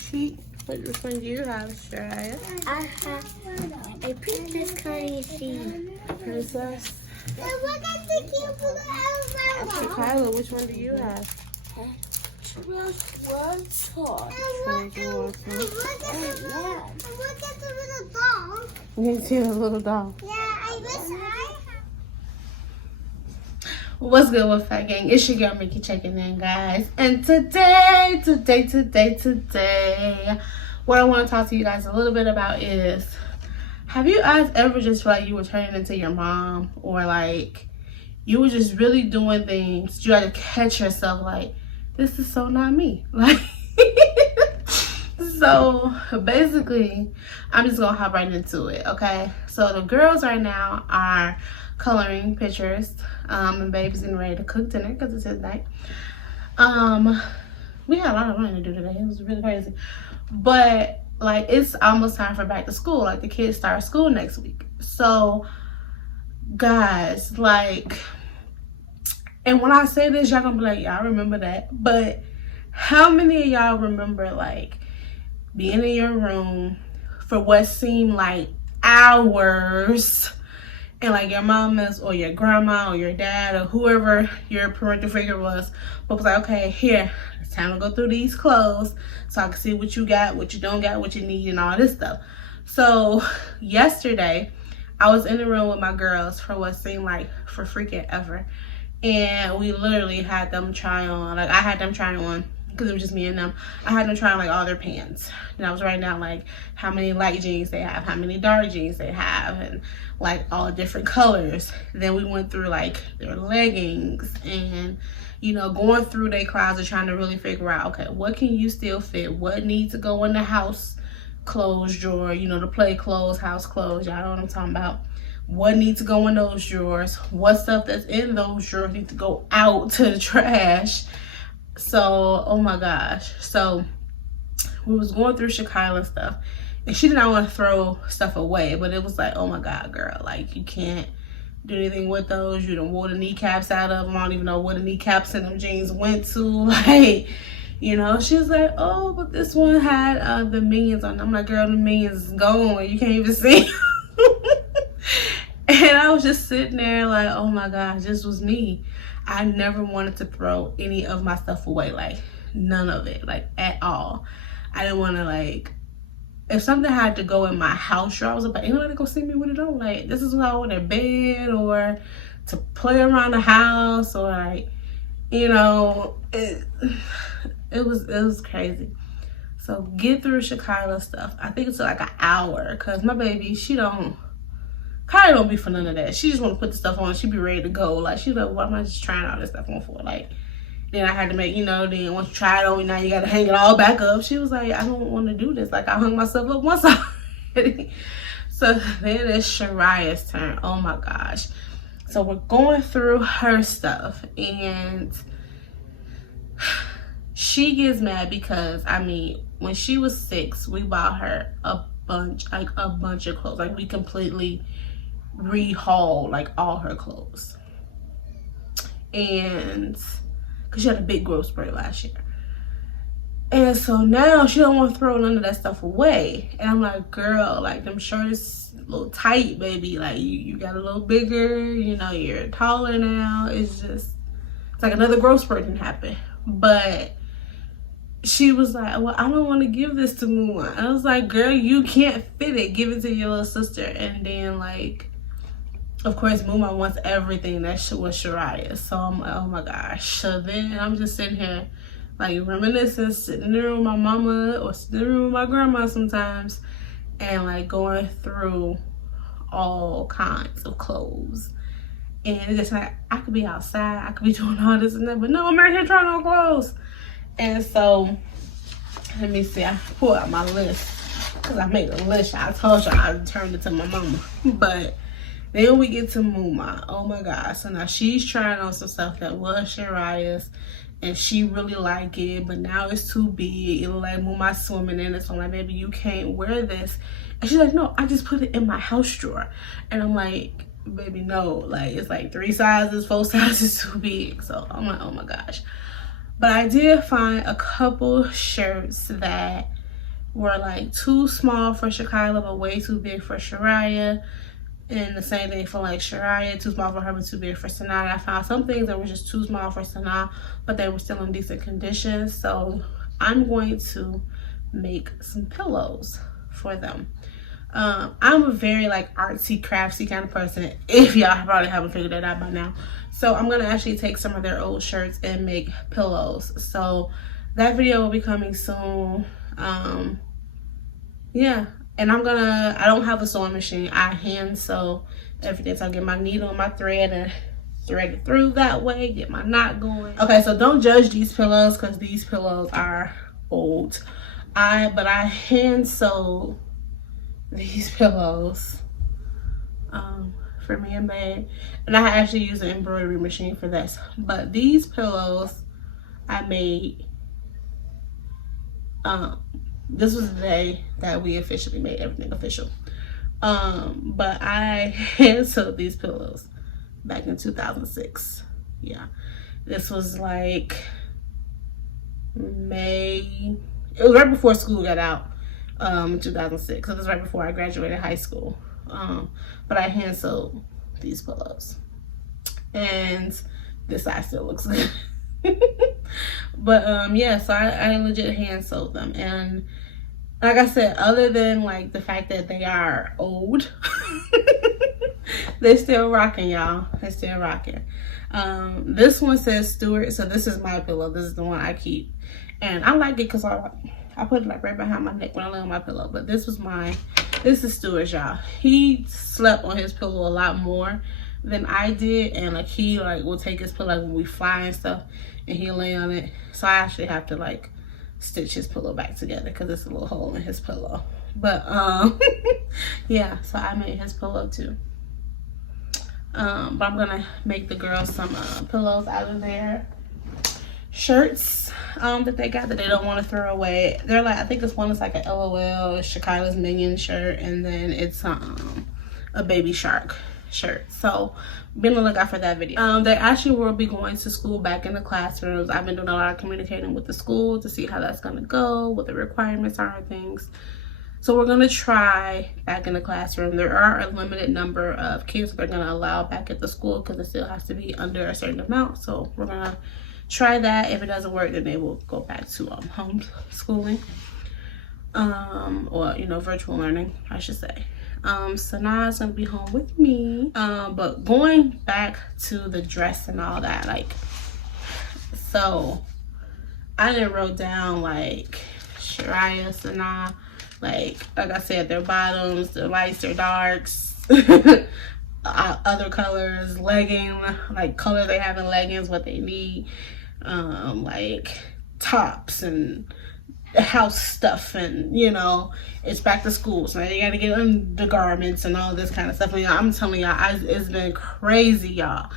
sheet. Which one do you have, Journeè? I have a princess kind sheet. Princess. And look at the cute little elephant. Kyla, which one do you have? Trust one toy. Look And look at the little dog. You can see the little doll. Yeah, I wish I had. What's good with Fat Gang? It's your girl Mikki checking in, guys. And today, what I want to talk to you guys a little bit about is, have you guys ever just felt like you were turning into your mom, or like you were just really doing things, you had to catch yourself like, this is so not me. Like, so basically, I'm just gonna hop right into it, okay? So the girls right now are coloring pictures, and baby's getting ready to cook dinner because it's his night. We had a lot of running to do today. It was really crazy, but like it's almost time for back to school. Like the kids start school next week. So guys, like, and when I say this, y'all gonna be like, y'all remember that, but how many of y'all remember like being in your room for what seemed like hours, and like your mama's or your grandma or your dad or whoever your parental figure was like, okay, here, it's time to go through these clothes so I can see what you got, what you don't got, what you need, and all this stuff. So yesterday, I was in the room with my girls for what seemed like for freaking ever. And we literally had them try on, like I had them try on, because it was just me and them. I had them try on like all their pants. And I was writing down like how many light jeans they have, how many dark jeans they have, and like all different colors. Then we went through like their leggings and, you know, going through their closet trying to really figure out, okay, what can you still fit? What needs to go in the house clothes drawer, you know, the play clothes, house clothes, y'all know what I'm talking about. What needs to go in those drawers? What stuff that's in those drawers needs to go out to the trash? So, oh my gosh. So we was going through Shakila stuff, and she did not want to throw stuff away, but it was like, oh my God, girl, like you can't do anything with those. You done wore the kneecaps out of them. I don't even know where the kneecaps and them jeans went to. Like, you know, she was like, oh, but this one had the Minions on. I'm like, girl, the Minions is gone. You can't even see. And I was just sitting there like, oh my gosh, this was me. I never wanted to throw any of my stuff away, like none of it, like at all. I didn't want to, like, if something had to go in my house drawer, I was like, ain't nobody gonna see me with it on. Like, this is what I want in bed or to play around the house, or like, you know, it was crazy. So get through Shakila stuff. I think it's like an hour, because my baby, Kylie don't be for none of that. She just want to put the stuff on. She be ready to go. Like, she's like, what am I just trying all this stuff on for? Like, then I had to make, you know, then once you try it on, now you got to hang it all back up. She was like, I don't want to do this. Like, I hung myself up once already. So then it's Shariah's turn. Oh my gosh. So we're going through her stuff, and she gets mad because, I mean, when she was 6, we bought her a bunch of clothes. Like, we completely rehaul like all her clothes, and because she had a big growth spurt last year, and so now she don't want to throw none of that stuff away. And I'm like, girl, like them shirts a little tight, baby. Like you got a little bigger, you know, you're taller now. It's like another growth spurt didn't happen. But she was like, well, I don't want to give this to Muma. I was like, girl, you can't fit it. Give it to your little sister. And then, like, of course, Muma wants everything that was Shariah. So I'm like, oh my gosh. So then I'm just sitting here, like, reminiscing, sitting in the room with my mama or sitting in the room with my grandma sometimes, and like going through all kinds of clothes. And it's just like, I could be outside, I could be doing all this and that, but no, I'm out here trying on clothes. And so, let me see, I pulled out my list, because I made a list. I told you I turned it to my mama. But then we get to Muma. Oh my gosh. So now she's trying on some stuff that was Shariah's, and she really like it, but now it's too big. It look like Muma swimming in it. So I'm like, baby, you can't wear this. And she's like, no, I just put it in my house drawer. And I'm like, baby, no. Like, it's like 3 sizes, 4 sizes too big. So I'm like, oh my gosh. But I did find a couple shirts that were like too small for Shakila, but way too big for Shariah. And the same thing for like Shariah, too small for her, but too big for Sanaa. I found some things that were just too small for Sanaa, but they were still in decent condition. So I'm going to make some pillows for them. I'm a very like artsy, craftsy kind of person, if y'all probably haven't figured that out by now. So I'm gonna actually take some of their old shirts and make pillows. So that video will be coming soon. Yeah, and I don't have a sewing machine. I hand sew everything. So I get my needle and my thread and thread it through that way, get my knot going. Okay, so don't judge these pillows because these pillows are old. But I hand sewed these pillows for me and Babe, and I actually used an embroidery machine for this. But these pillows I made, this was the day that we officially made everything official. But I hand sewed these pillows back in 2006. Yeah, this was like May. It was right before school got out. 2006, so this was right before I graduated high school. But I hand sewed these pillows, and this side still looks good. But yeah, so I legit hand sewed them, and like I said, other than like the fact that they are old, they're still rocking, y'all. They're still rocking. This one says Stewart, so this is my pillow. This is the one I keep, and I like it because I put it like right behind my neck when I lay on my pillow. But this was mine. This is Stuart's, y'all. He slept on his pillow a lot more than I did, and like he like will take his pillow like when we fly and stuff, and he'll lay on it. So I actually have to like stitch his pillow back together because there's a little hole in his pillow. But yeah, so I made his pillow too. But I'm gonna make the girls some pillows out of their shirts that they got that they don't want to throw away. They're like, I think this one is like a LOL, it's Shakila's Minion shirt, and then it's a Baby Shark shirt. So be on the lookout for that video. They actually will be going to school back in the classrooms. I've been doing a lot of communicating with the school to see how that's gonna go, what the requirements are and things. So we're gonna try back in the classroom. There are a limited number of kids that they're gonna allow back at the school because it still has to be under a certain amount. So we're gonna try that. If it doesn't work, then they will go back to homeschooling, or you know, virtual learning, I should say. Sanaa's gonna be home with me. But going back to the dress and all that, like, so I didn't wrote down like Shariah, Sanaa, like I said, their bottoms, their lights, their darks, other colors, legging, like color they have in leggings, what they need, like tops and house stuff, and you know, it's back to school, so you gotta get undergarments and all this kind of stuff. And I'm telling y'all, it's been crazy, y'all.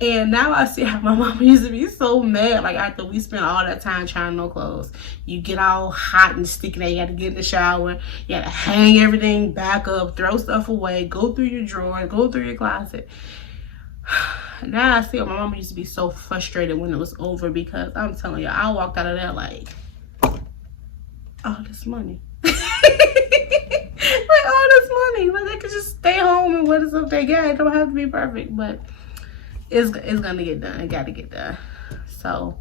And now I see how my mama used to be so mad. Like after we spent all that time trying on clothes, you get all hot and sticky. Now you got to get in the shower. You got to hang everything back up, throw stuff away, go through your drawer, go through your closet. Now I see how my mama used to be so frustrated when it was over, because I'm telling you, I walked out of there like, all this money. Like all this money. Like they could just stay home and wear the stuff they got. It don't have to be perfect, but it's gonna get done. It gotta get done. So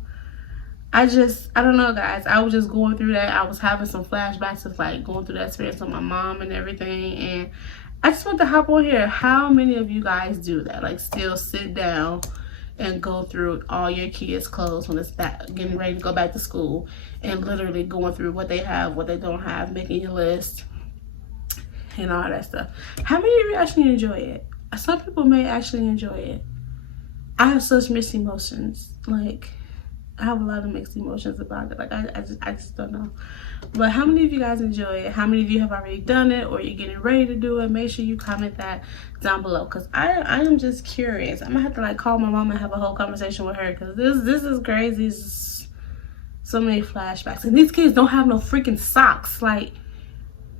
I don't know, guys. I was just going through that. I was having some flashbacks of like going through that experience with my mom and everything, and I just want to hop on here. How many of you guys do that? Like still sit down and go through all your kids' clothes when it's back, getting ready to go back to school, and literally going through what they have, what they don't have, making your list and all that stuff. How many of you actually enjoy it? Some people may actually enjoy it. I have such mixed emotions. Like, I have a lot of mixed emotions about it. Like, I just don't know. But how many of you guys enjoy it? How many of you have already done it, or you're getting ready to do it? Make sure you comment that down below, because I am just curious. I'm gonna have to like call my mom and have a whole conversation with her, because this is crazy. It's so many flashbacks, and these kids don't have no freaking socks. Like,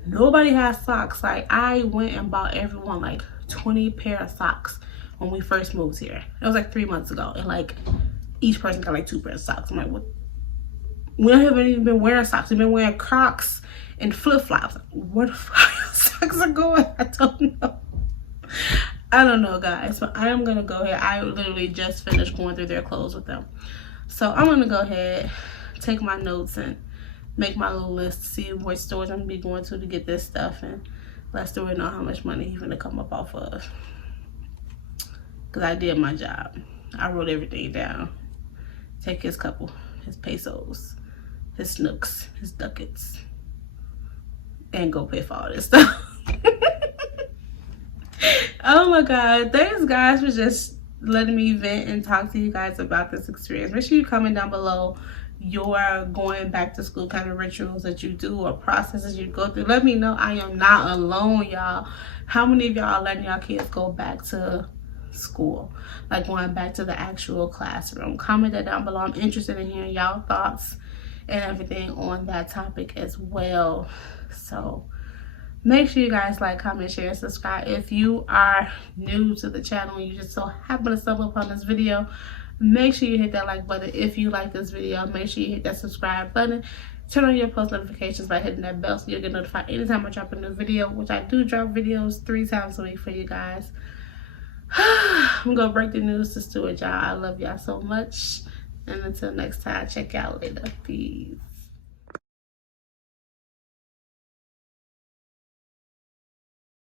nobody has socks. Like, I went and bought everyone like 20 pair of socks when we first moved here. It was like 3 months ago, and like each person got like 2 pairs of socks. I'm like, what? We haven't even been wearing socks. We've been wearing Crocs and flip-flops. Where the fuck socks are going? I don't know. I don't know, guys. But I am going to go ahead. I literally just finished going through their clothes with them. So I'm going to go ahead, take my notes, and make my little list to see what stores I'm going to be going to get this stuff. And let Stuart know how much money he's going to come up off of. Because I did my job. I wrote everything down. Take his couple, his pesos, his snooks, his ducats, and go pay for all this stuff. Oh my God. Thanks, guys, for just letting me vent and talk to you guys about this experience. Make sure you comment down below your going back to school kind of rituals that you do or processes you go through. Let me know I am not alone, y'all. How many of y'all are letting y'all kids go back to school, like going back to the actual classroom? Comment that down below. I'm interested in hearing y'all thoughts and everything on that topic as well. So make sure you guys like, comment, share, and subscribe. If you are new to the channel and you just so happen to stumble upon this video, make sure you hit that like button. If you like this video, make sure you hit that subscribe button. Turn on your post notifications by hitting that bell so you'll get notified anytime I drop a new video, which I do drop videos 3 times a week for you guys. I'm gonna break the news to Stuart, y'all. I love y'all so much. And until next time, check y'all later. Peace.